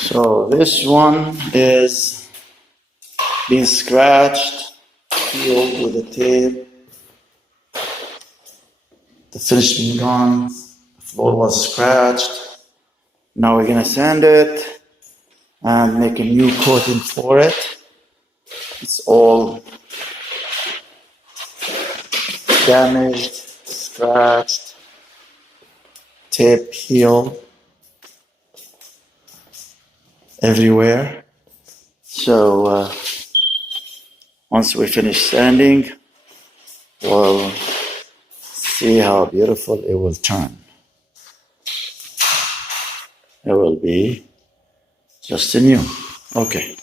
So this one is being scratched, peeled with the tape. The finish being gone. The floor was scratched. Now we're gonna sand it and make a new coating for it. It's all damaged, scratched, tape peeled everywhere. So once we finish sanding, we'll see how beautiful it will turn. It will be just new. Okay.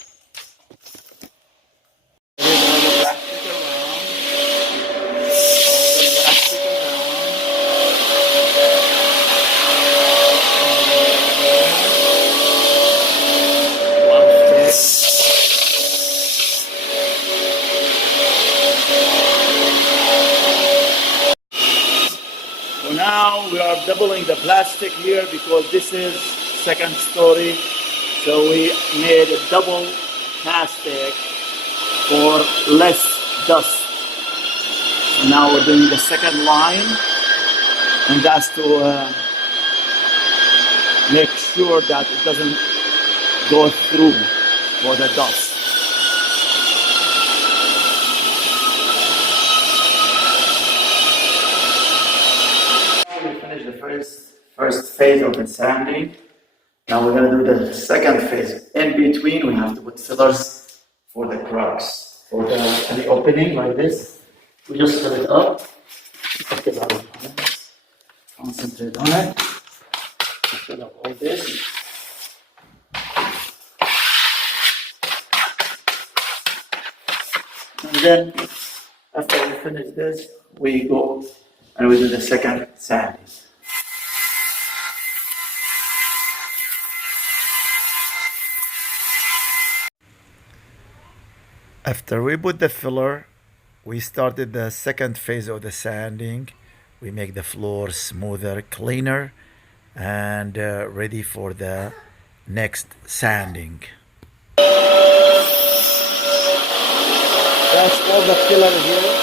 So now we are doubling the plastic here because this is second story. So we made a double plastic for less dust. So now we're doing the second line, and that's to make sure that it doesn't go through for the dust. We finished the first phase of the sanding. Now we're gonna do the second phase. In between, we have to put fillers for the cracks, for the opening like this. We just fill it up. Concentrate on it. Fill up all this. And then after we finish this, we go and we do the second sanding. After we put the filler, we started the second phase of the sanding. We make the floor smoother, cleaner, and ready for the next sanding. That's all the filler here.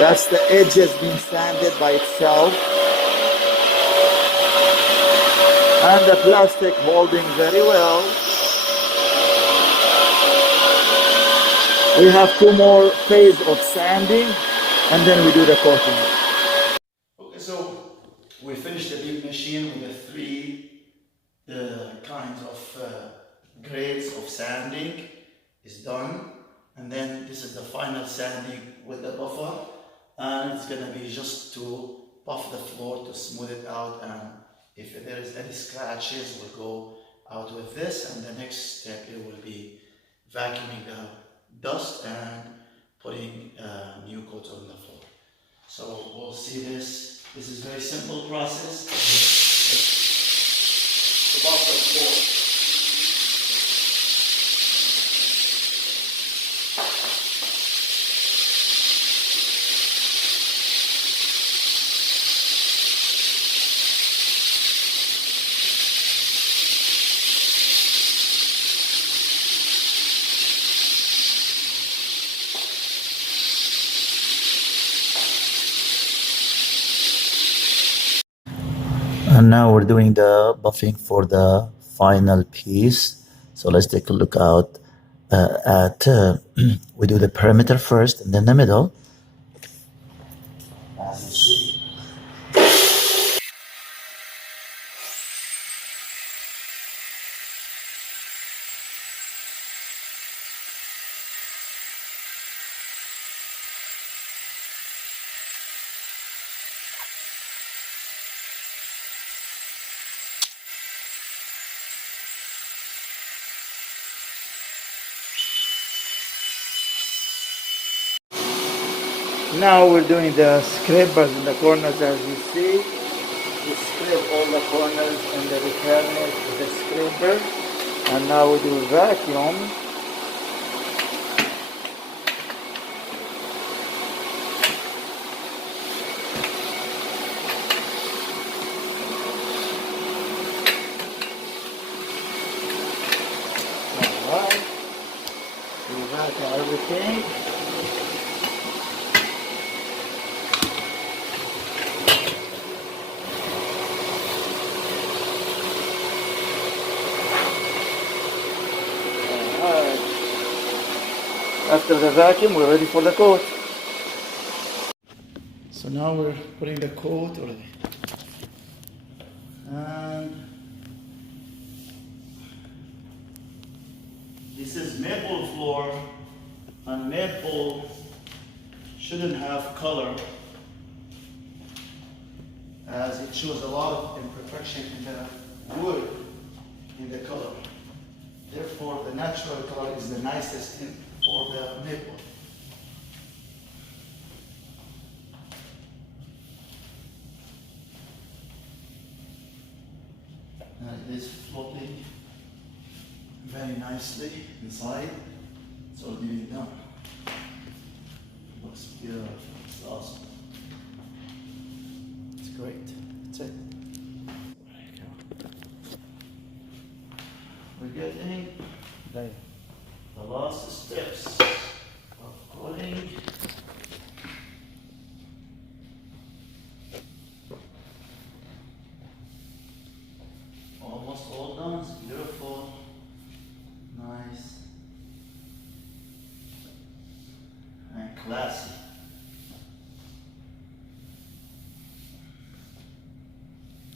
That's the edges being sanded by itself. And the plastic holding very well. We have two more phases of sanding, and then we do the coating. Okay, so we finished the big machine with the three kinds of grades of sanding. Is done. And then this is the final sanding with the buffer. And it's gonna be just to buff the floor to smooth it out, and if there is any scratches we'll go out with this, and the next step it will be vacuuming the dust and putting new coat on the floor. So we'll see this. This is a very simple process to buff the floor. And now we're doing the buffing for the final piece. So let's take a look out we do the perimeter first and then the middle. As you see. Now we're doing the scrapers in the corners. As you see, we scrape all the corners and the return it with the scraper, and now we do vacuum vacuum everything. Alright. After the vacuum, we're ready for the coat. So now we're putting the coat already. And this is maple floor, and maple shouldn't have color, as it shows a lot of imperfection in the wood, in the color. Therefore, the natural color is the nicest for the maple. And it is floating very nicely inside. It's all getting done. Looks beautiful. It's awesome. It's great. That's it. There you go. We're getting the last steps of coating. Almost all done. It's beautiful. Nice. And classy.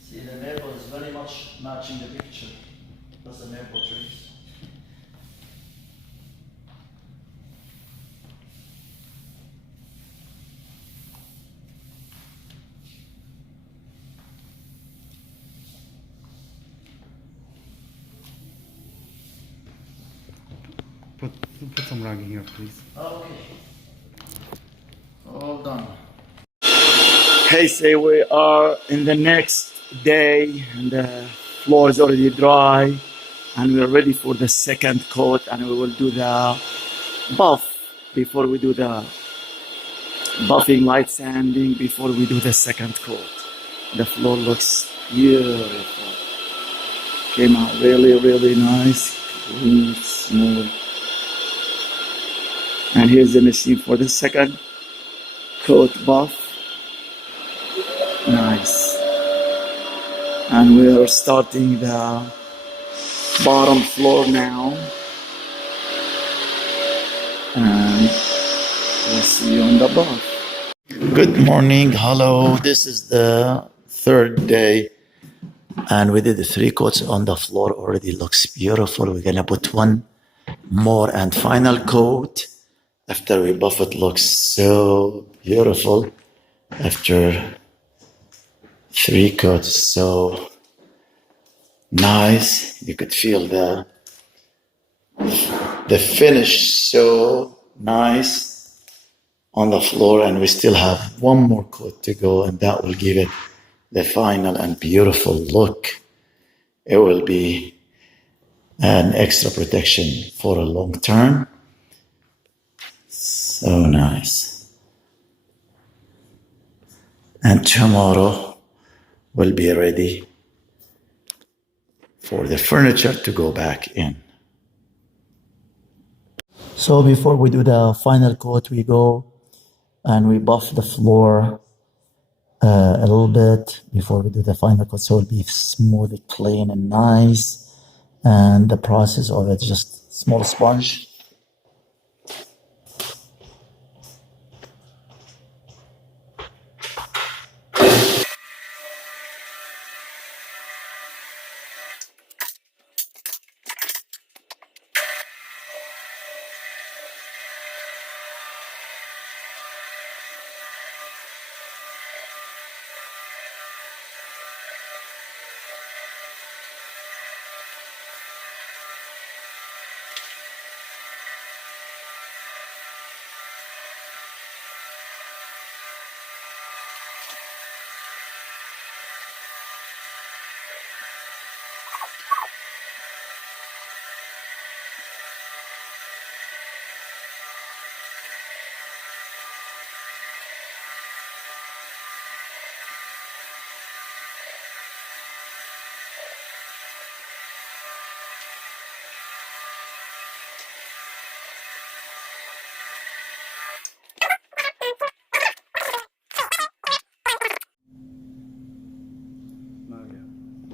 See, the maple is very much matching the picture. That's the maple trees. Put some rag in here, please. Okay. All done. Hey, say we are in the next day, and the floor is already dry, and we're ready for the second coat, and we will do the buff before we do the buffing, light sanding before we do the second coat. The floor looks beautiful. Came out really, really nice, clean, smooth. And here's the machine for the second coat buff. Nice. And we are starting the bottom floor now. And we'll see you on the buff. Good morning. Hello. This is the third day. And we did the 3 coats on the floor. Already looks beautiful. We're going to put one more and final coat. After we buff it, looks so beautiful. After 3 coats, so nice. You could feel the finish so nice on the floor, and we still have one more coat to go, and that will give it the final and beautiful look. It will be an extra protection for a long term. So nice. And tomorrow we'll be ready for the furniture to go back in. So before we do the final coat, we go and we buff the floor a little bit before we do the final coat, so it'll be smooth, clean, and nice. And the process of it, just small sponge.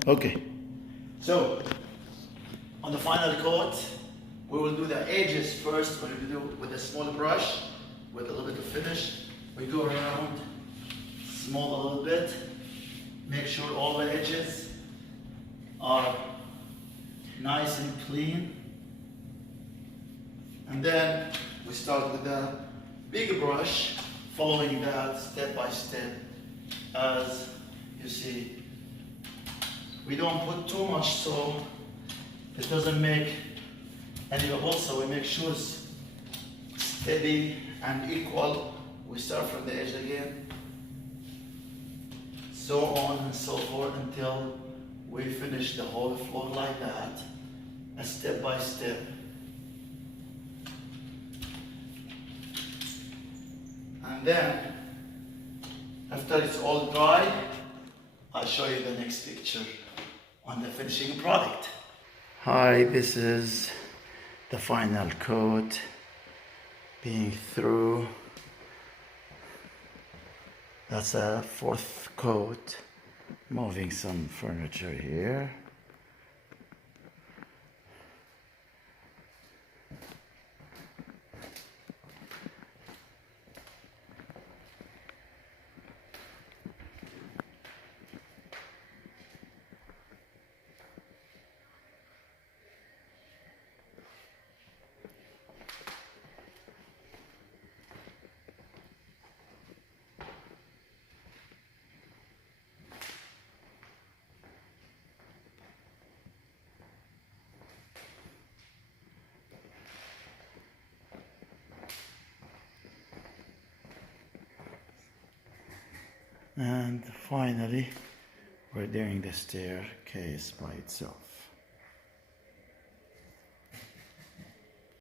Okay, so on the final coat, we will do the edges first. What we do with a small brush, with a little bit of finish. We go around, small a little bit, make sure all the edges are nice and clean. And then we start with the big brush, following that step by step. As you see, we don't put too much so it doesn't make any bubbles, so we make sure it's steady and equal. We start from the edge again, so on and so forth until we finish the whole floor like that, a step by step. And then, after it's all dry, I'll show you the next picture on the finishing product. Hi, this is the final coat being through. That's a fourth coat. Moving some furniture here. And finally, we're doing the staircase by itself.